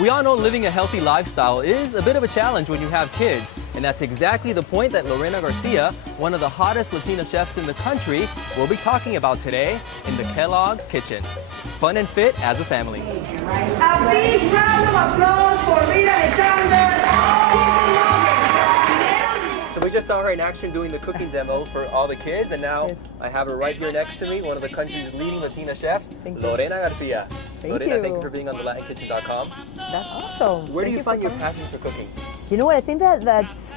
We all know living a healthy lifestyle is a bit of a challenge when you have kids, and that's exactly the point that Lorena Garcia, one of the hottest Latina chefs in the country, will be talking about today in the Kellogg's Kitchen. Fun and fit as a family. A big round of applause for Rita Alexander. So we just saw her in action doing the cooking demo for all the kids, and now I have her right here next to me, one of the country's leading Latina chefs, Lorena Garcia. Lorena, thank you for being on thelatinkitchen.com. That's awesome. Where do you find your passion for cooking? You know what, I think that's,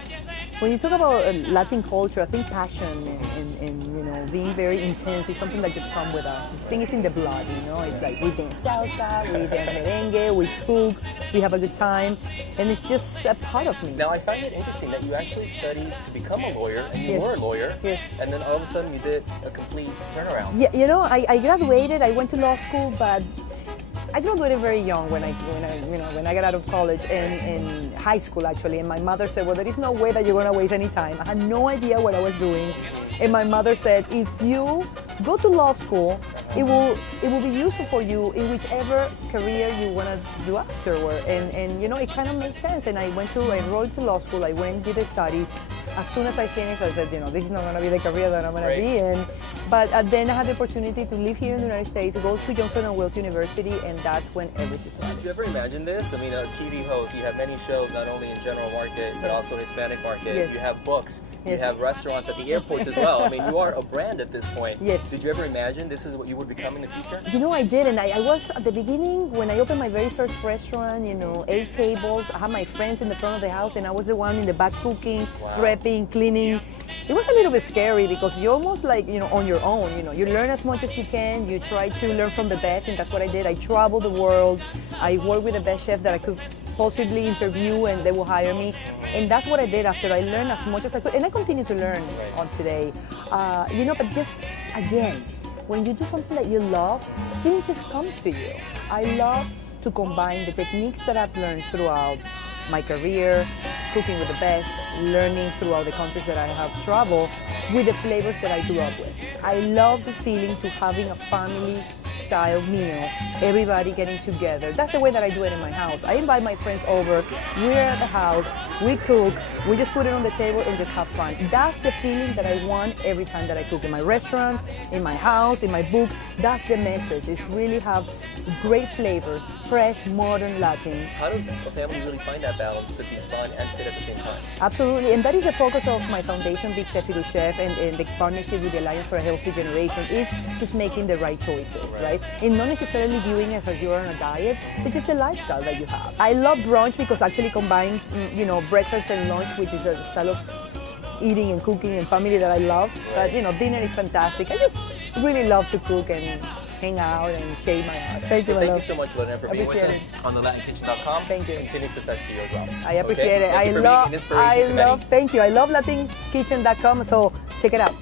when you talk about Latin culture, I think passion and you know, being very intense is something that just comes with us. This thing is in the blood, you know, it's like we dance salsa, we dance merengue, we cook, we have a good time, and it's just a part of me. Now I find it interesting that you actually studied to become a lawyer, and you were a lawyer, and then all of a sudden you did a complete turnaround. Yeah, you know, I graduated, I went to law school, but I graduated very young when I got out of college in high school actually, and my mother said, well, there is no way that you're going to waste any time. I had no idea what I was doing, and my mother said, if you go to law school, it will be useful for you in whichever career you want to do afterward. And you know, it kind of made sense. And I enrolled to law school. I went, did the studies. As soon as I finished, I said, you know, this is not going to be the career that I'm going to be in. But then I had the opportunity to live here in the United States, go to Johnson & Wales University, and that's when everything started. Did you ever imagine this? I mean, a TV host, you have many shows, not only in general market, but also Hispanic market. You have books, you have restaurants at the airports as well. I mean, you are a brand at this point. Did you ever imagine this is what you would become in the future? You know, I did, and I was at the beginning, when I opened my very first restaurant, you know, 8 tables, I had my friends in the front of the house, and I was the one in the back cooking, prepping, cleaning. It was a little bit scary because you're almost like, you know, on your own, you know, you learn as much as you can, you try to learn from the best, and that's what I did. I traveled the world, I worked with the best chef that I could possibly interview, and they will hire me, and that's what I did after I learned as much as I could, and I continue to learn on today. You know, but just, again, when you do something that you love, it just comes to you. I love to combine the techniques that I've learned throughout my career, cooking with the best, learning throughout the countries that I have traveled, with the flavors that I grew up with. I love the feeling to having a family style meal, everybody getting together. That's the way that I do it in my house. I invite my friends over, we're at the house, we cook, we just put it on the table and just have fun. That's the feeling that I want every time that I cook in my restaurants, in my house, in my book. That's the message, is really have great flavors, fresh, modern Latin. How does a family really find that balance to be fun and fit at the same time? Absolutely, and that is the focus of my foundation, Big Chef Edu Chef, and the partnership with the Alliance for a Healthy Generation is just making the right choices, right? And not necessarily viewing it as you're on a diet, it's just a lifestyle that you have. I love brunch because actually combines, you know, breakfast and lunch, which is a style of eating and cooking and family that I love. But, you know, dinner is fantastic. I just really love to cook and hang out and shave my ass. Thank you, Thank you so much, Lorena, for being with us on thelatinkitchen.com. Thank you. Continued success to you as well. I appreciate it. Thank you for being an inspiration to many. Thank you. I love LatinKitchen.com, so check it out.